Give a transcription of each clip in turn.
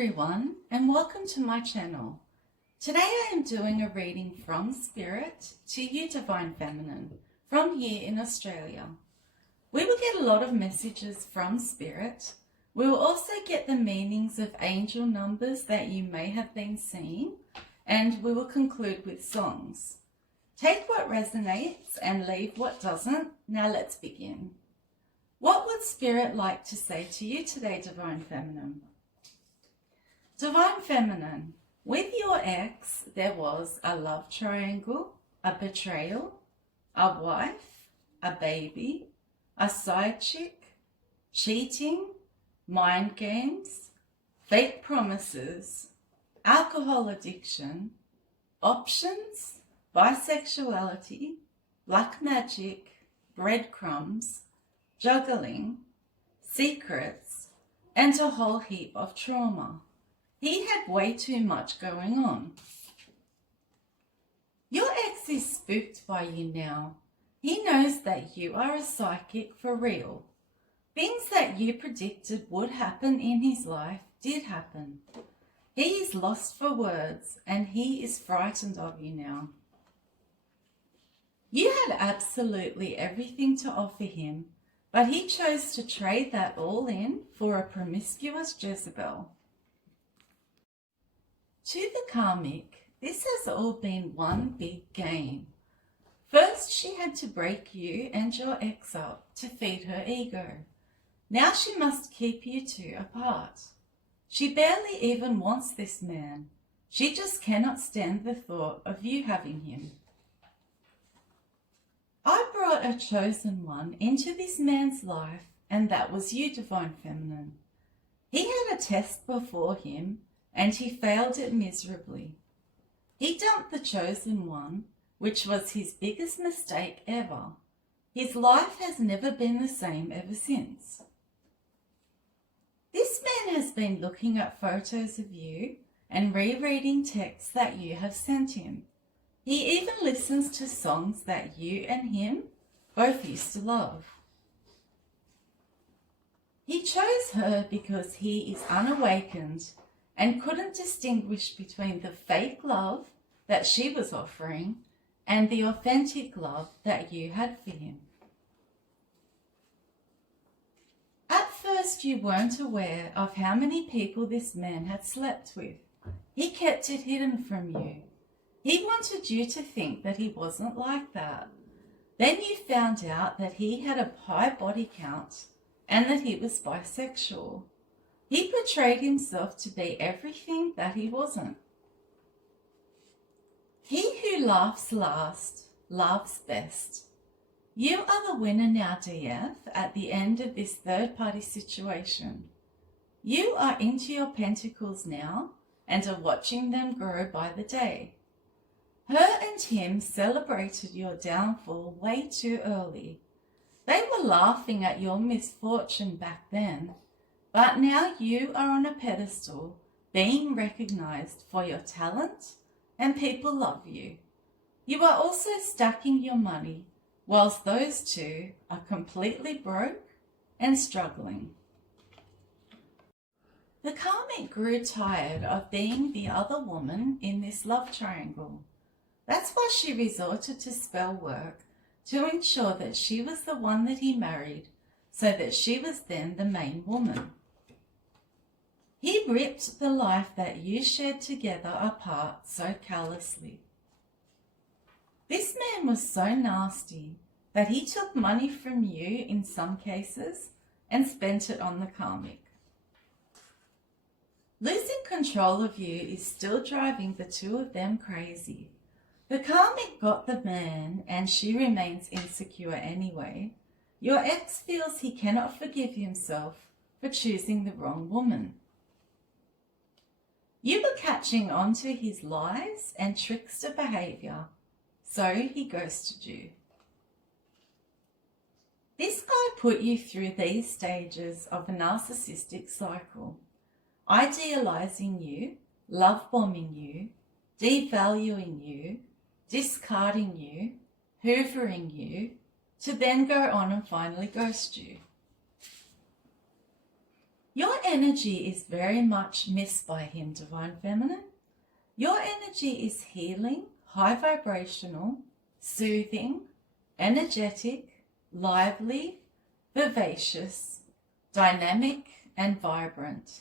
everyone, and welcome to my channel. Today I am doing a reading from Spirit to you, Divine Feminine, from here in Australia. We will get a lot of messages from Spirit. We will also get the meanings of angel numbers that you may have been seeing, and we will conclude with songs. Take what resonates and leave what doesn't. Now let's begin. What would Spirit like to say to you today, Divine Feminine? Divine Feminine, with your ex, there was a love triangle, a betrayal, a wife, a baby, a side chick, cheating, mind games, fake promises, alcohol addiction, options, bisexuality, black magic, breadcrumbs, juggling, secrets, and a whole heap of trauma. He had way too much going on. Your ex is spooked by you now. He knows that you are a psychic for real. Things that you predicted would happen in his life did happen. He is lost for words and he is frightened of you now. You had absolutely everything to offer him, but he chose to trade that all in for a promiscuous Jezebel. To the karmic, this has all been one big game. First, she had to break you and your ex up to feed her ego. Now she must keep you two apart. She barely even wants this man. She just cannot stand the thought of you having him. I brought a chosen one into this man's life, and that was you, Divine Feminine. He had a test before him, and he failed it miserably. He dumped the chosen one, which was his biggest mistake ever. His life has never been the same ever since. This man has been looking at photos of you and rereading texts that you have sent him. He even listens to songs that you and him both used to love. He chose her because he is unawakened and couldn't distinguish between the fake love that she was offering and the authentic love that you had for him. At first, you weren't aware of how many people this man had slept with. He kept it hidden from you. He wanted you to think that he wasn't like that. Then you found out that he had a high body count and that he was bisexual. He portrayed himself to be everything that he wasn't. He who laughs last, laughs best. You are the winner now, DF, at the end of this third-party situation. You are into your pentacles now and are watching them grow by the day. Her and him celebrated your downfall way too early. They were laughing at your misfortune back then. But now you are on a pedestal, being recognized for your talent, and people love you. You are also stacking your money, whilst those two are completely broke and struggling. The karmic grew tired of being the other woman in this love triangle. That's why she resorted to spell work to ensure that she was the one that he married, so that she was then the main woman. He ripped the life that you shared together apart so callously. This man was so nasty that he took money from you in some cases and spent it on the karmic. Losing control of you is still driving the two of them crazy. The karmic got the man and she remains insecure anyway. Your ex feels he cannot forgive himself for choosing the wrong woman. You were catching on to his lies and trickster behaviour, so he ghosted you. This guy put you through these stages of a narcissistic cycle, idealising you, love-bombing you, devaluing you, discarding you, hoovering you, to then go on and finally ghost you. Your energy is very much missed by him, Divine Feminine. Your energy is healing, high vibrational, soothing, energetic, lively, vivacious, dynamic, and vibrant.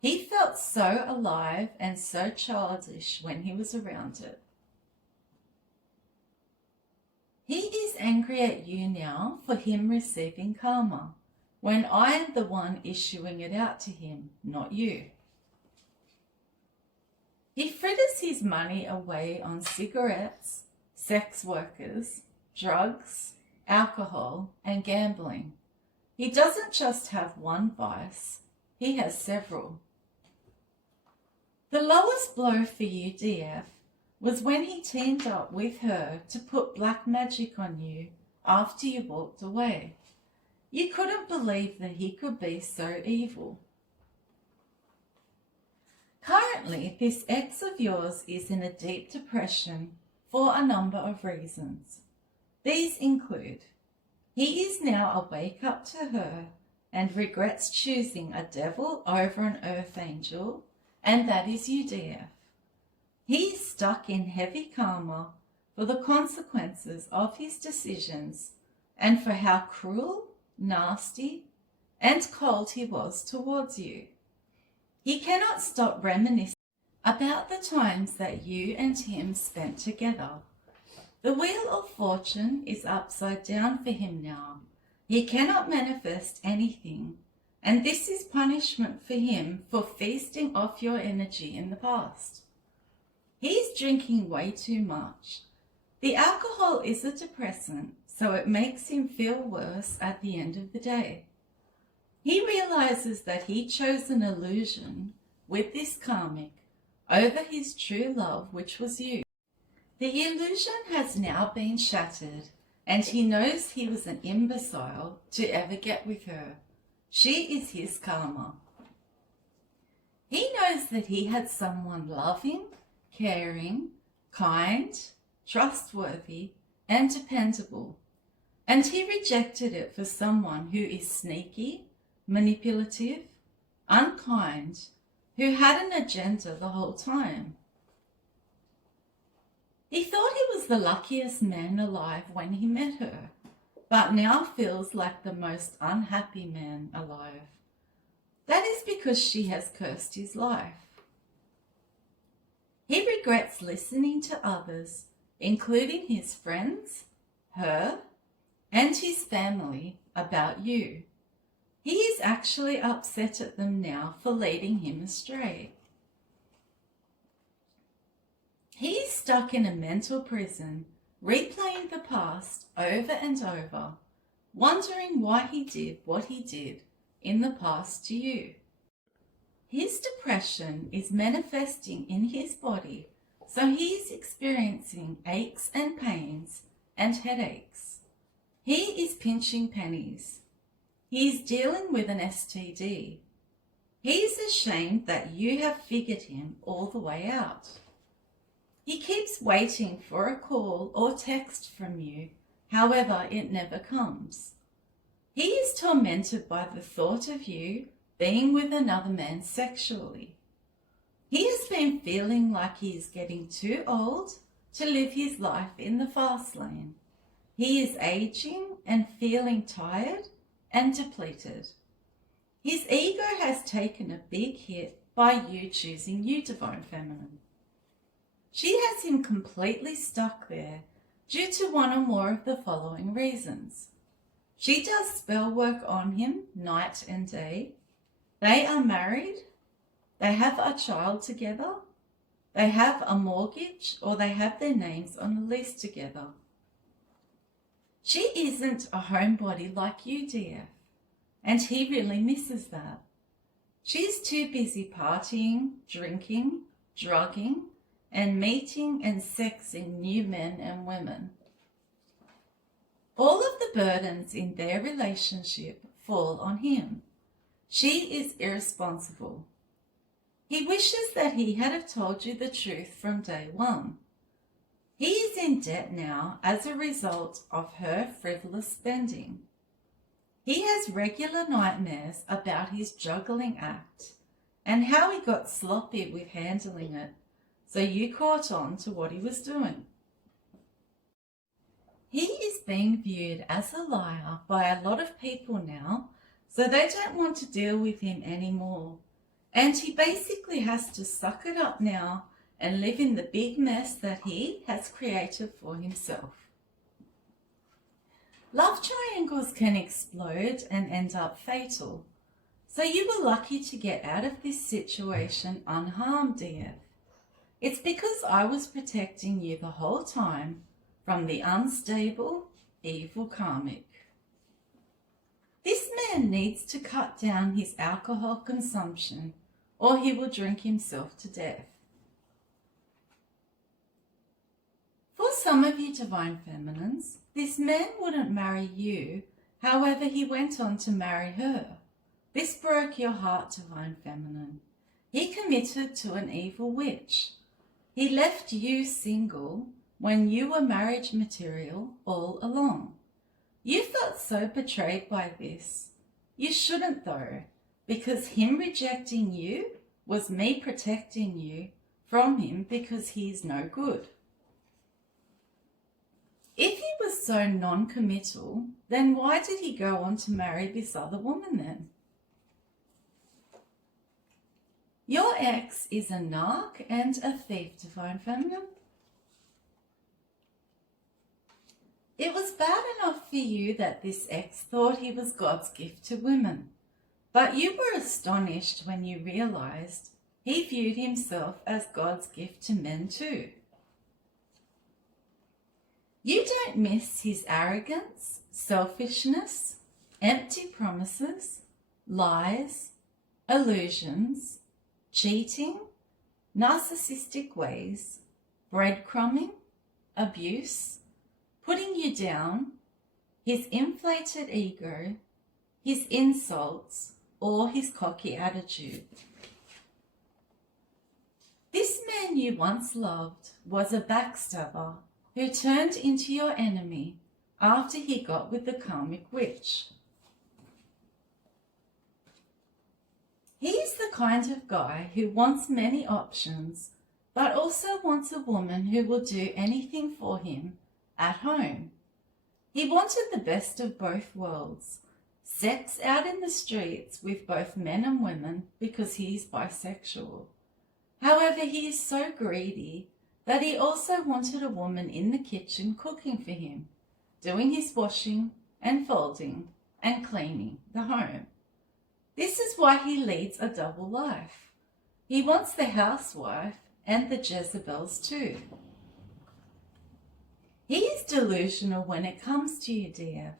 He felt so alive and so childish when he was around it. He is angry at you now for him receiving karma, when I am the one issuing it out to him, not you. He fritters his money away on cigarettes, sex workers, drugs, alcohol, and gambling. He doesn't just have one vice, he has several. The lowest blow for you, DF, was when he teamed up with her to put black magic on you after you walked away. You couldn't believe that he could be so evil. Currently, this ex of yours is in a deep depression for a number of reasons. These include, he is now awake up to her and regrets choosing a devil over an earth angel, and that is you, DF. He is stuck in heavy karma for the consequences of his decisions and for how cruel, nasty, and cold he was towards you. He cannot stop reminiscing about the times that you and him spent together. The wheel of fortune is upside down for him now. He cannot manifest anything, and this is punishment for him for feasting off your energy in the past. He's drinking way too much. The alcohol is a depressant, so it makes him feel worse at the end of the day. He realizes that he chose an illusion with this karmic over his true love, which was you. The illusion has now been shattered, and he knows he was an imbecile to ever get with her. She is his karma. He knows that he had someone loving, caring, kind, trustworthy, and dependable, and he rejected it for someone who is sneaky, manipulative, unkind, who had an agenda the whole time. He thought he was the luckiest man alive when he met her, but now feels like the most unhappy man alive. That is because she has cursed his life. He regrets listening to others, including his friends, her, and his family, about you. He is actually upset at them now for leading him astray. He is stuck in a mental prison, replaying the past over and over, wondering why he did what he did in the past to you. His depression is manifesting in his body, so he is experiencing aches and pains and headaches. He is pinching pennies. He is dealing with an STD. He is ashamed that you have figured him all the way out. He keeps waiting for a call or text from you, however, it never comes. He is tormented by the thought of you being with another man sexually. He has been feeling like he is getting too old to live his life in the fast lane. He is aging and feeling tired and depleted. His ego has taken a big hit by you choosing you, Divine Feminine. She has him completely stuck there due to one or more of the following reasons. She does spell work on him night and day. They are married. They have a child together. They have a mortgage, or they have their names on the list together. She isn't a homebody like you, dear, and he really misses that. She's too busy partying, drinking, drugging, and meeting and sexing new men and women. All of the burdens in their relationship fall on him. She is irresponsible. He wishes that he had have told you the truth from day one. He is in debt now as a result of her frivolous spending. He has regular nightmares about his juggling act and how he got sloppy with handling it, so you caught on to what he was doing. He is being viewed as a liar by a lot of people now, so they don't want to deal with him anymore. And he basically has to suck it up now and live in the big mess that he has created for himself. Love triangles can explode and end up fatal. So you were lucky to get out of this situation unharmed, DF. It's because I was protecting you the whole time from the unstable, evil karmic. This man needs to cut down his alcohol consumption or he will drink himself to death. For some of you divine feminines, this man wouldn't marry you, however he went on to marry her. This broke your heart, divine feminine. He committed to an evil witch. He left you single when you were marriage material all along. You felt so betrayed by this. You shouldn't though, because him rejecting you was me protecting you from him because he's no good. If he was so non-committal, then why did he go on to marry this other woman then? Your ex is a narc and a thief, divine feminine. It was bad enough for you that this ex thought he was God's gift to women, but you were astonished when you realized he viewed himself as God's gift to men too. You don't miss his arrogance, selfishness, empty promises, lies, illusions, cheating, narcissistic ways, breadcrumbing, abuse, putting you down, his inflated ego, his insults, or his cocky attitude. This man you once loved was a backstabber who turned into your enemy after he got with the karmic witch. He is the kind of guy who wants many options, but also wants a woman who will do anything for him at home. He wanted the best of both worlds, sex out in the streets with both men and women because he is bisexual. However, he is so greedy that he also wanted a woman in the kitchen cooking for him, doing his washing and folding and cleaning the home. This is why he leads a double life. He wants the housewife and the Jezebels too. He is delusional when it comes to you, DF.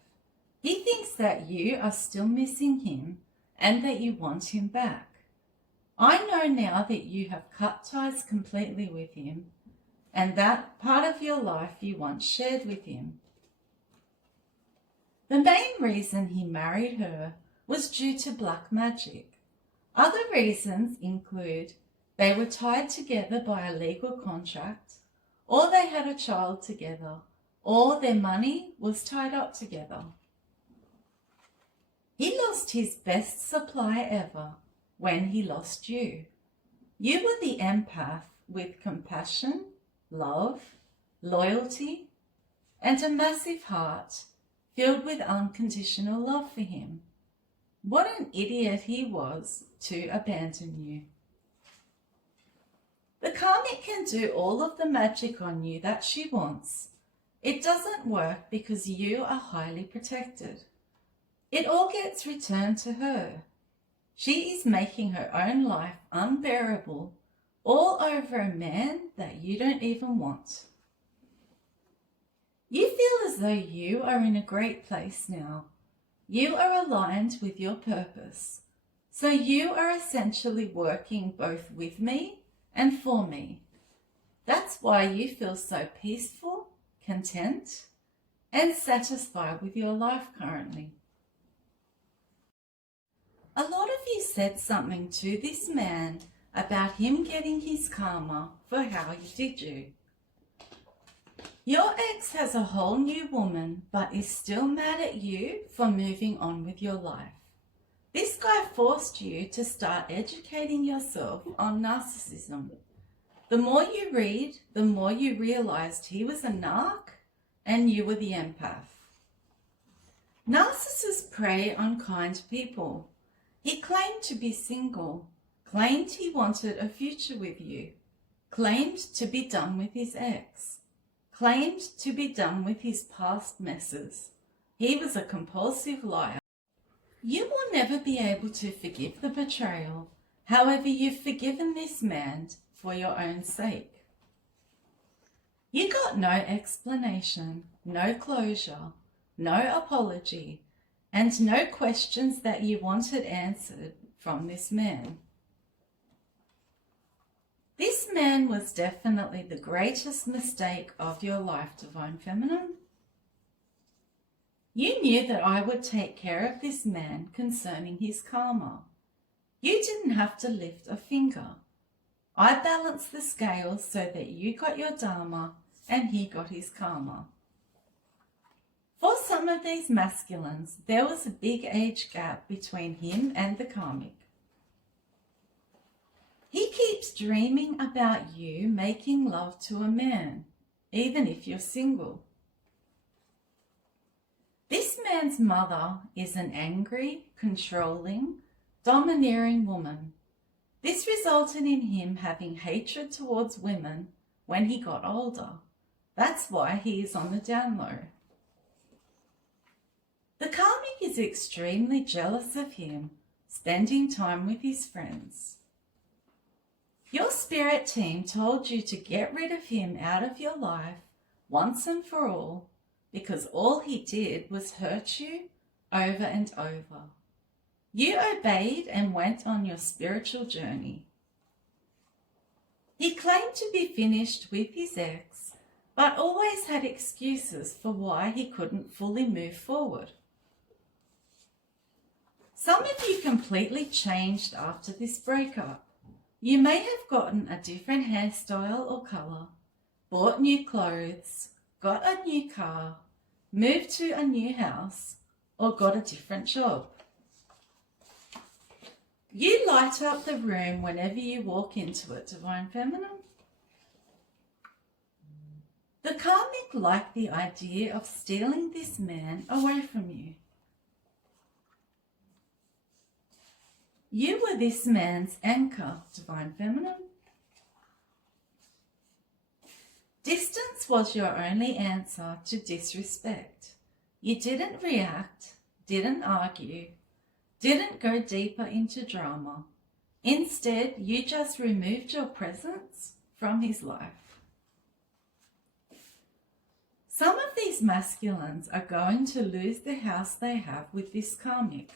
He thinks that you are still missing him and that you want him back. I know now that you have cut ties completely with him and that part of your life you once shared with him. The main reason he married her was due to black magic. Other reasons include they were tied together by a legal contract, or they had a child together, or their money was tied up together. He lost his best supply ever when he lost you. You were the empath with compassion, love, loyalty, and a massive heart filled with unconditional love for him. What an idiot he was to abandon you. The karmic can do all of the magic on you that she wants. It doesn't work because you are highly protected. It all gets returned to her. She is making her own life unbearable all over a man that you don't even want. You feel as though you are in a great place now. You are aligned with your purpose. So you are essentially working both with me and for me. That's why you feel so peaceful, content, and satisfied with your life currently. A lot of you said something to this man about him getting his karma for how he did you. Your ex has a whole new woman but is still mad at you for moving on with your life. This guy forced you to start educating yourself on narcissism. The more you read, the more you realized he was a narc and you were the empath. Narcissists prey on kind people. He claimed to be single, claimed he wanted a future with you, claimed to be done with his ex, claimed to be done with his past messes. He was a compulsive liar. You will never be able to forgive the betrayal. However, you've forgiven this man for your own sake. You got no explanation, no closure, no apology, and no questions that you wanted answered from this man. This man was definitely the greatest mistake of your life, Divine Feminine. You knew that I would take care of this man concerning his karma. You didn't have to lift a finger. I balanced the scales so that you got your dharma and he got his karma. For some of these masculines, there was a big age gap between him and the karmic. He keeps dreaming about you making love to a man, even if you're single. This man's mother is an angry, controlling, domineering woman. This resulted in him having hatred towards women when he got older. That's why he is on the down low. The karmic is extremely jealous of him, spending time with his friends. Your spirit team told you to get rid of him out of your life once and for all, because all he did was hurt you over and over. You obeyed and went on your spiritual journey. He claimed to be finished with his ex, but always had excuses for why he couldn't fully move forward. Some of you completely changed after this breakup. You may have gotten a different hairstyle or colour, bought new clothes, got a new car, moved to a new house, or got a different job. You light up the room whenever you walk into it, Divine Feminine. The karmic liked the idea of stealing this man away from you. You were this man's anchor, Divine Feminine. Distance was your only answer to disrespect. You didn't react, didn't argue, didn't go deeper into drama. Instead, you just removed your presence from his life. Some of these masculines are going to lose the house they have with this karmic.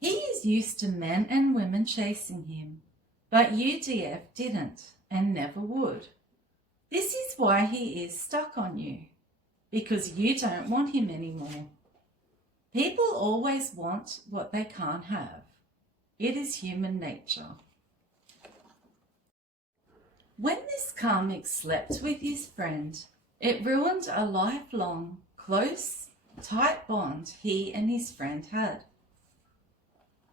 He is used to men and women chasing him, but you, DF, didn't and never would. This is why he is stuck on you, because you don't want him anymore. People always want what they can't have. It is human nature. When this karmic slept with his friend, it ruined a lifelong, close, tight bond he and his friend had.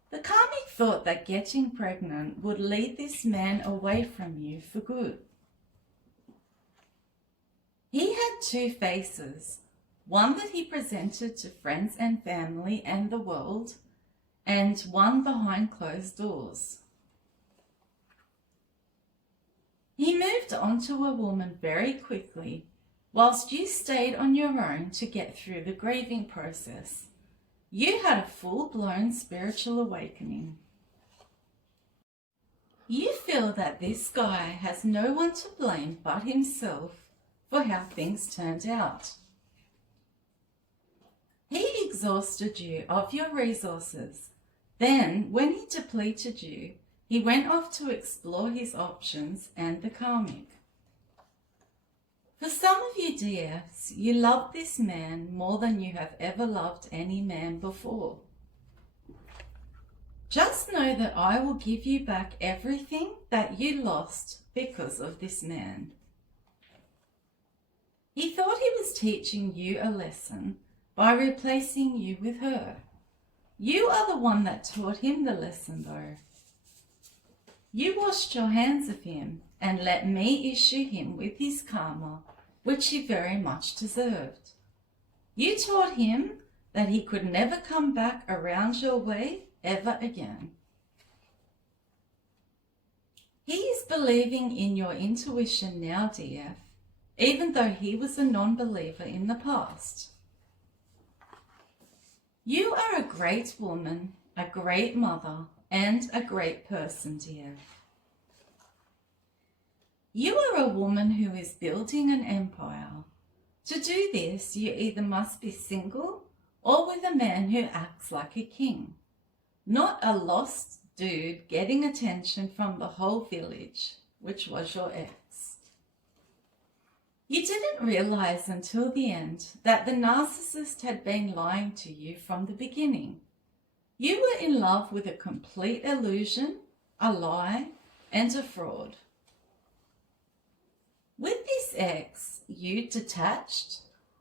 The karmic thought that getting pregnant would lead this man away from you for good. He had two faces, one that he presented to friends and family and the world, and one behind closed doors. He moved on to a woman very quickly, whilst you stayed on your own to get through the grieving process. You had a full-blown spiritual awakening. You feel that this guy has no one to blame but himself for how things turned out. He exhausted you of your resources. Then, when he depleted you, he went off to explore his options and the karmic. For some of you DFs, you love this man more than you have ever loved any man before. Just know that I will give you back everything that you lost because of this man. He thought he was teaching you a lesson by replacing you with her. You are the one that taught him the lesson, though. You washed your hands of him and let me issue him with his karma, which he very much deserved. You taught him that he could never come back around your way ever again. He is believing in your intuition now, DF, even though he was a non-believer in the past. You are a great woman, a great mother, and a great person, dear. You are a woman who is building an empire. To do this, you either must be single or with a man who acts like a king, not a lost dude getting attention from the whole village, which was your ex. You didn't realize until the end that the narcissist had been lying to you from the beginning. You were in love with a complete illusion, a lie, and a fraud. With this ex, you detached,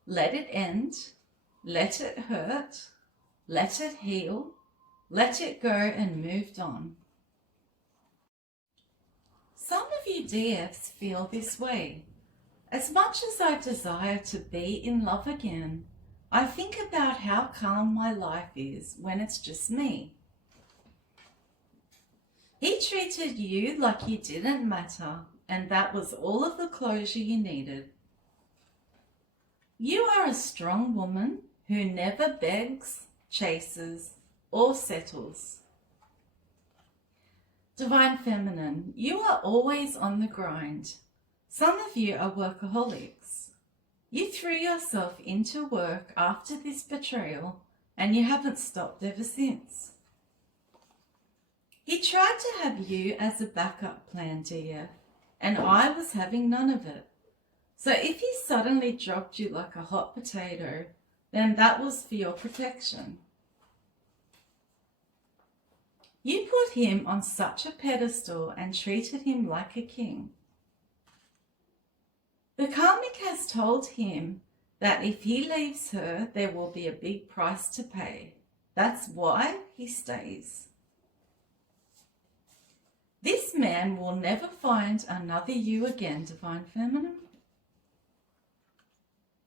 let it end, let it hurt, let it heal, let it go, and moved on. Some of you DFs feel this way. As much as I desire to be in love again, I think about how calm my life is when it's just me. He treated you like you didn't matter, and that was all of the closure you needed. You are a strong woman who never begs, chases, or settles. Divine Feminine, you are always on the grind. Some of you are workaholics. You threw yourself into work after this betrayal and you haven't stopped ever since. He tried to have you as a backup plan, dear, and I was having none of it. So if he suddenly dropped you like a hot potato, then that was for your protection. You put him on such a pedestal and treated him like a king. The karmic has told him that if he leaves her, there will be a big price to pay. That's why he stays. This man will never find another you again, Divine Feminine.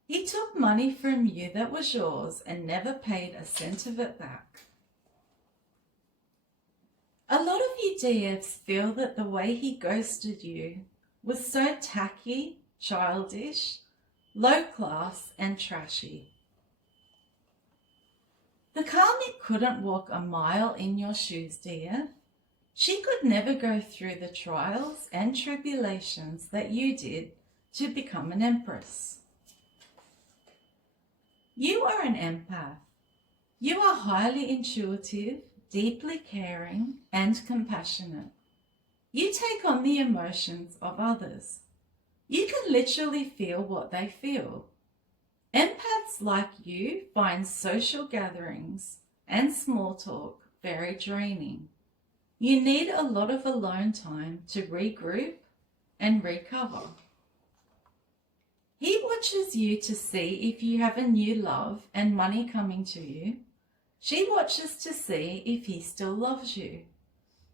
He took money from you that was yours and never paid a cent of it back. A lot of you DFs feel that the way he ghosted you was so tacky, childish, low class, and trashy. The karmic couldn't walk a mile in your shoes, dear. She could never go through the trials and tribulations that you did to become an empress. You are an empath. You are highly intuitive, deeply caring, and compassionate. You take on the emotions of others. You can literally feel what they feel. Empaths like you find social gatherings and small talk very draining. You need a lot of alone time to regroup and recover. He watches you to see if you have a new love and money coming to you. She watches to see if he still loves you.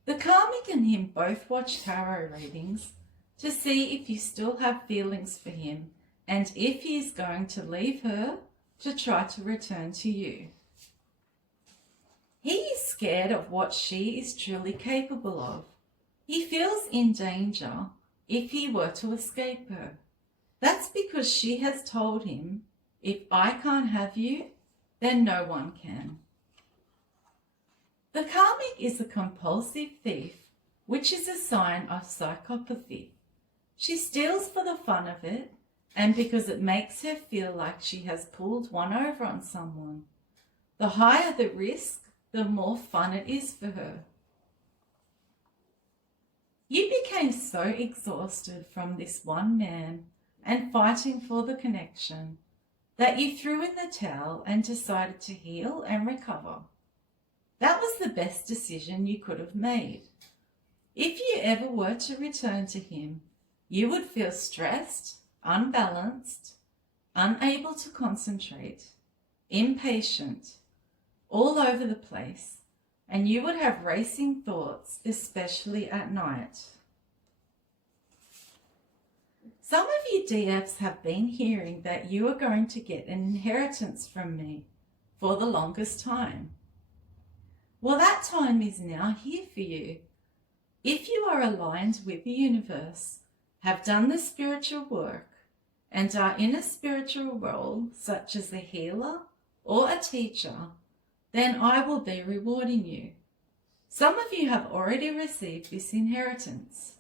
The karmic and him both watch tarot readings to see if you still have feelings for him and if he is going to leave her to try to return to you. He is scared of what she is truly capable of. He feels in danger if he were to escape her. That's because she has told him, if I can't have you, then no one can. The karmic is a compulsive thief, which is a sign of psychopathy. She steals for the fun of it and because it makes her feel like she has pulled one over on someone. The higher the risk, the more fun it is for her. You became so exhausted from this one man and fighting for the connection that you threw in the towel and decided to heal and recover. That was the best decision you could have made. If you ever were to return to him, you would feel stressed, unbalanced, unable to concentrate, impatient, all over the place, and you would have racing thoughts, especially at night. Some of you DFs have been hearing that you are going to get an inheritance from me for the longest time. Well, that time is now here for you. If you are aligned with the universe, have done the spiritual work, and are in a spiritual role, such as a healer or a teacher, then I will be rewarding you. Some of you have already received this inheritance.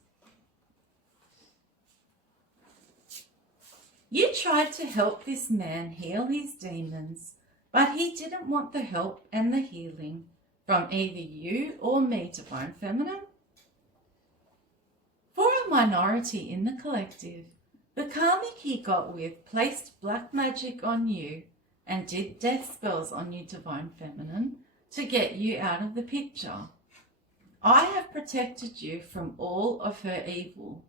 You tried to help this man heal his demons, but he didn't want the help and the healing from either you or me, Divine Feminine. For a minority in the collective, the karmic he got with placed black magic on you and did death spells on you, Divine Feminine, to get you out of the picture. I have protected you from all of her evil.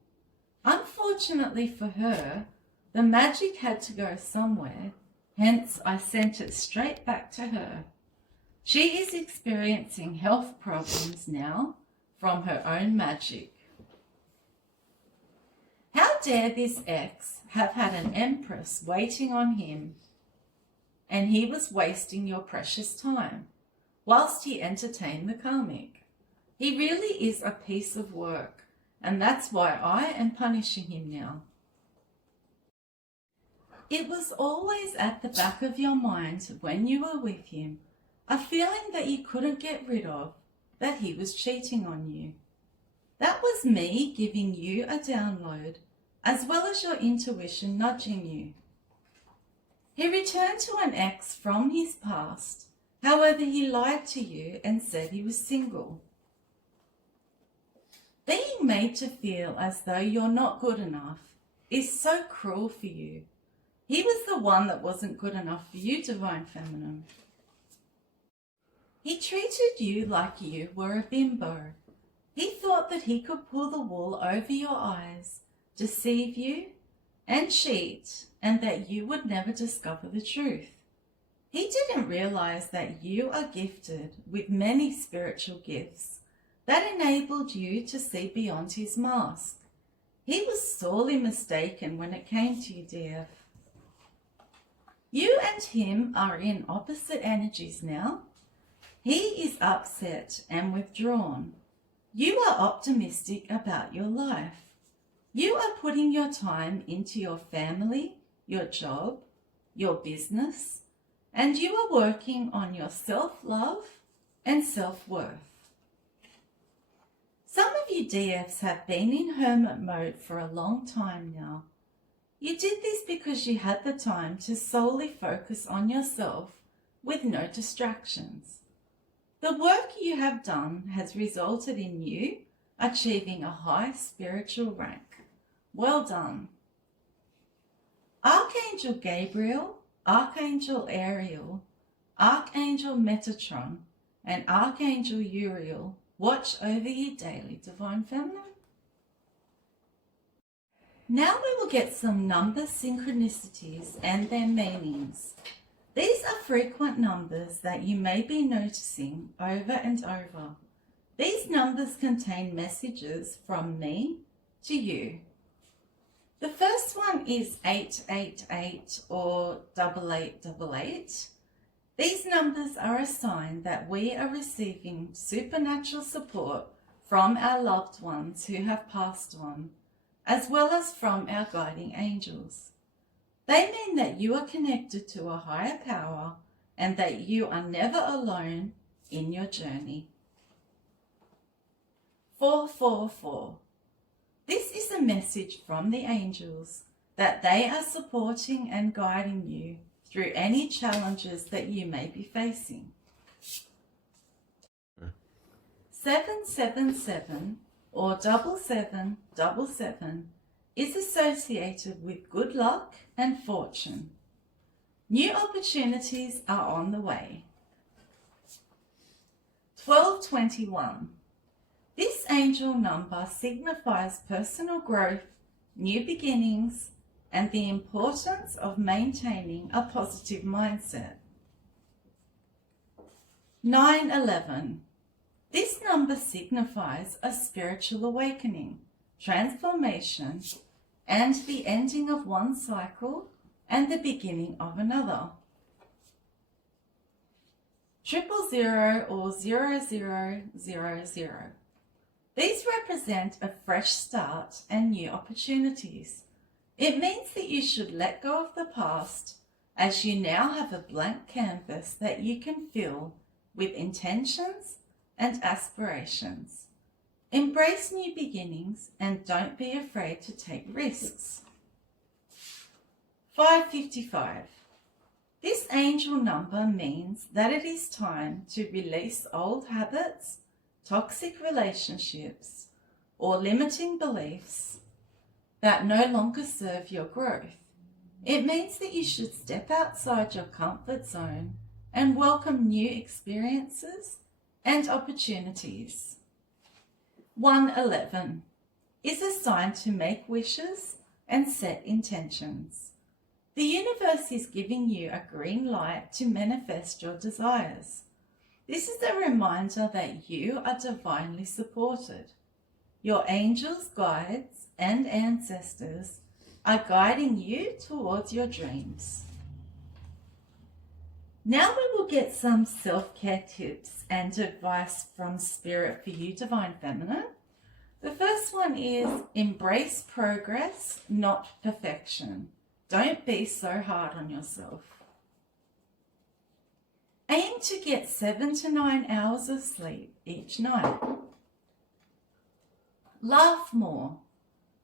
Unfortunately for her, the magic had to go somewhere, hence I sent it straight back to her. She is experiencing health problems now from her own magic. How dare this ex have had an empress waiting on him, and he was wasting your precious time whilst he entertained the karmic. He really is a piece of work, and that's why I am punishing him now. It was always at the back of your mind when you were with him, a feeling that you couldn't get rid of, that he was cheating on you. That was me giving you a download, as well as your intuition nudging you. He returned to an ex from his past, however he lied to you and said he was single. Being made to feel as though you're not good enough is so cruel for you. He was the one that wasn't good enough for you, Divine Feminine. He treated you like you were a bimbo. He thought that he could pull the wool over your eyes, deceive you, and cheat, and that you would never discover the truth. He didn't realize that you are gifted with many spiritual gifts that enabled you to see beyond his mask. He was sorely mistaken when it came to you, DF. You and him are in opposite energies now. He is upset and withdrawn. You are optimistic about your life. You are putting your time into your family, your job, your business, and you are working on your self-love and self-worth. Some of you DFs have been in hermit mode for a long time now. You did this because you had the time to solely focus on yourself with no distractions. The work you have done has resulted in you achieving a high spiritual rank. Well done. Archangel Gabriel, Archangel Ariel, Archangel Metatron, and Archangel Uriel watch over you daily, Divine Feminine. Now we will get some number synchronicities and their meanings. These are frequent numbers that you may be noticing over and over. These numbers contain messages from me to you. The first one is 888 or 8888. These numbers are a sign that we are receiving supernatural support from our loved ones who have passed on, as well as from our guiding angels. They mean that you are connected to a higher power and that you are never alone in your journey. 444. This is a message from the angels that they are supporting and guiding you through any challenges that you may be facing. 777 or 7777 is associated with good luck and fortune. New opportunities are on the way. 1221. This angel number signifies personal growth, new beginnings, and the importance of maintaining a positive mindset. 9/11. This number signifies a spiritual awakening, transformation, and the ending of one cycle and the beginning of another. 000 or 0000. These represent a fresh start and new opportunities. It means that you should let go of the past, as you now have a blank canvas that you can fill with intentions and aspirations. Embrace new beginnings and don't be afraid to take risks. 555. This angel number means that it is time to release old habits, toxic relationships, or limiting beliefs that no longer serve your growth. It means that you should step outside your comfort zone and welcome new experiences and opportunities. 111 is a sign to make wishes and set intentions. The universe is giving you a green light to manifest your desires. This is a reminder that you are divinely supported. Your angels, guides, and ancestors are guiding you towards your dreams. Now we will get some self-care tips and advice from Spirit for you, Divine Feminine. The first one is embrace progress, not perfection. Don't be so hard on yourself. Aim to get 7 to 9 hours of sleep each night. Laugh more.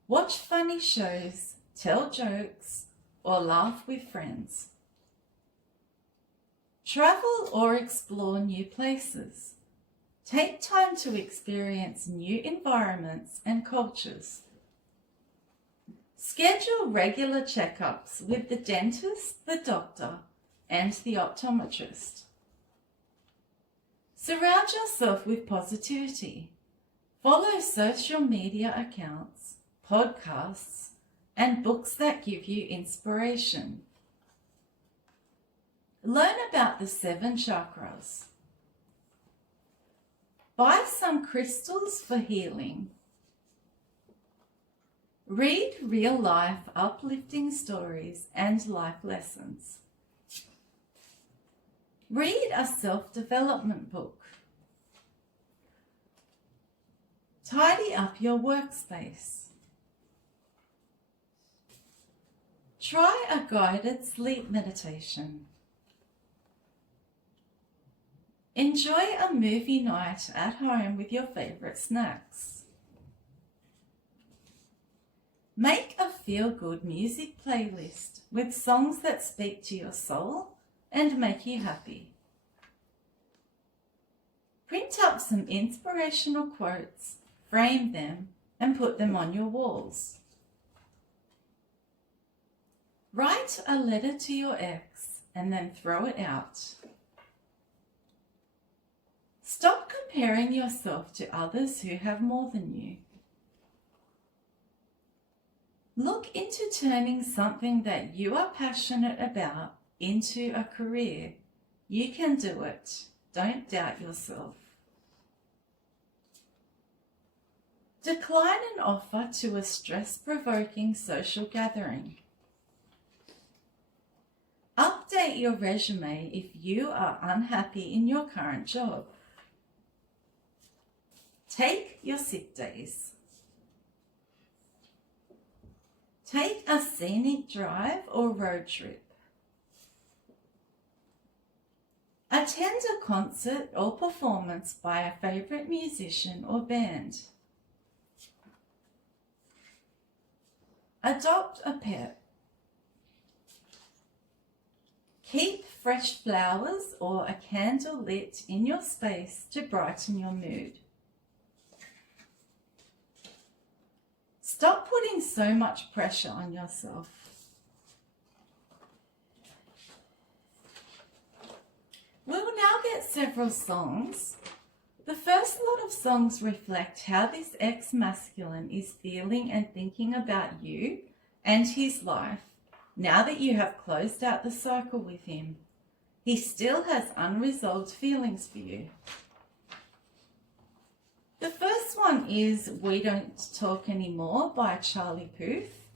Watch funny shows, tell jokes, or laugh with friends. Travel or explore new places. Take time to experience new environments and cultures. Schedule regular checkups with the dentist, the doctor, and the optometrist. Surround yourself with positivity. Follow social media accounts, podcasts, and books that give you inspiration. Learn about the 7 chakras. Buy some crystals for healing. Read real-life uplifting stories and life lessons. Read a self-development book. Tidy up your workspace. Try a guided sleep meditation. Enjoy a movie night at home with your favorite snacks. Make a feel-good music playlist with songs that speak to your soul and make you happy. Print up some inspirational quotes, frame them, and put them on your walls. Write a letter to your ex and then throw it out. Stop comparing yourself to others who have more than you. Look into turning something that you are passionate about into a career. You can do it. Don't doubt yourself. Decline an offer to a stress-provoking social gathering. Update your resume if you are unhappy in your current job. Take your sick days. Take a scenic drive or road trip. Attend a concert or performance by a favourite musician or band. Adopt a pet. Keep fresh flowers or a candle lit in your space to brighten your mood. Stop putting so much pressure on yourself. We will now get several songs. The first lot of songs reflect how this ex-masculine is feeling and thinking about you and his life, Now that you have closed out the cycle with him, he still has unresolved feelings for you. The first one is We Don't Talk Anymore by Charlie Puth.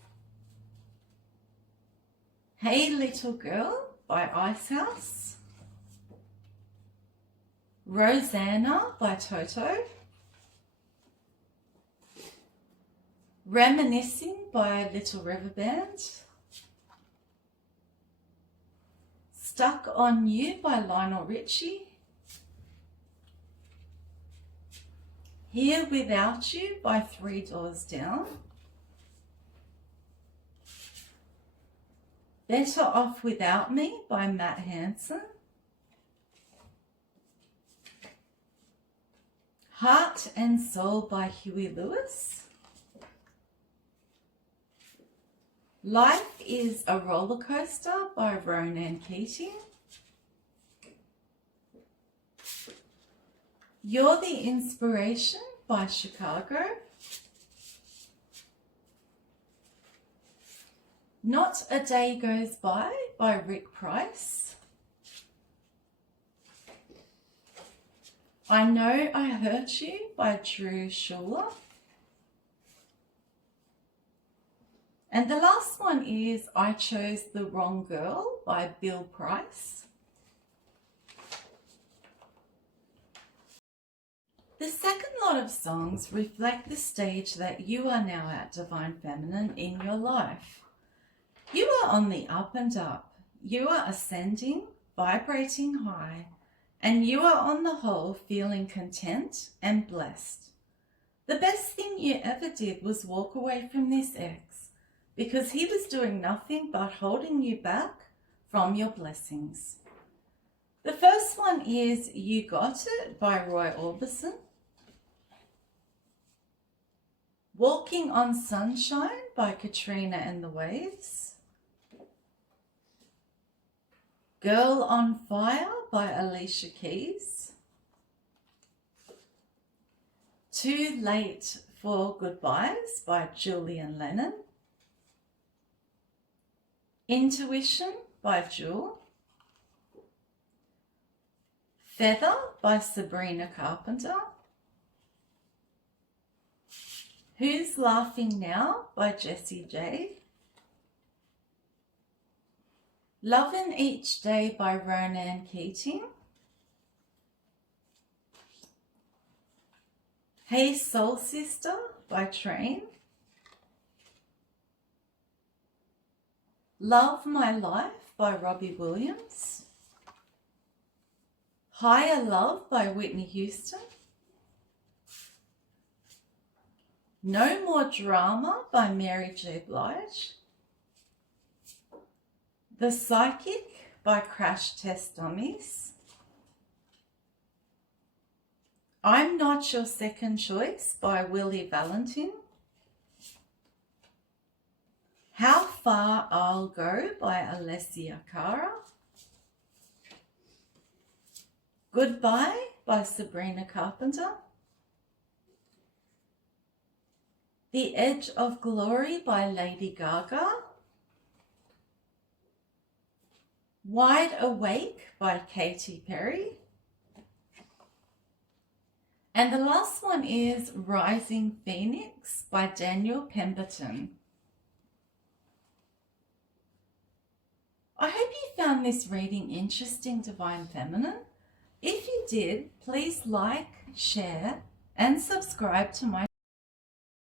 Hey Little Girl by Icehouse. Rosanna by Toto. Reminiscing by Little River Band. Stuck on You by Lionel Richie. Here Without You by Three Doors Down. Better Off Without Me by Matt Hansen. Heart and Soul by Huey Lewis. Life is a Roller Coaster by Ronan Keating. You're the Inspiration by Chicago. Not a Day Goes By Rick Price. I Know I Hurt You by Drew Schuler. And the last one is I Chose the Wrong Girl by Bill Price. The second lot of songs reflect the stage that you are now at, Divine Feminine, in your life. You are on the up and up. You are ascending, vibrating high, and you are on the whole feeling content and blessed. The best thing you ever did was walk away from this ex, because he was doing nothing but holding you back from your blessings. The first one is You Got It by Roy Orbison. Walking on Sunshine by Katrina and the Waves. Girl on Fire by Alicia Keys. Too Late for Goodbyes by Julian Lennon. Intuition by Jewel. Feather by Sabrina Carpenter. Who's Laughing Now by Jessie J. Lovin' Each Day by Ronan Keating. Hey Soul Sister by Train. Love My Life by Robbie Williams. Higher Love by Whitney Houston. No More Drama by Mary J. Blige. The Psychic by Crash Test Dummies. I'm Not Your Second Choice by Willie Valentin. How Far I'll Go by Alessia Cara. Goodbye by Sabrina Carpenter. The Edge of Glory by Lady Gaga. Wide Awake by Katy Perry. And the last one is Rising Phoenix by Daniel Pemberton. I hope you found this reading interesting, Divine Feminine. If you did, please like, share, and subscribe to my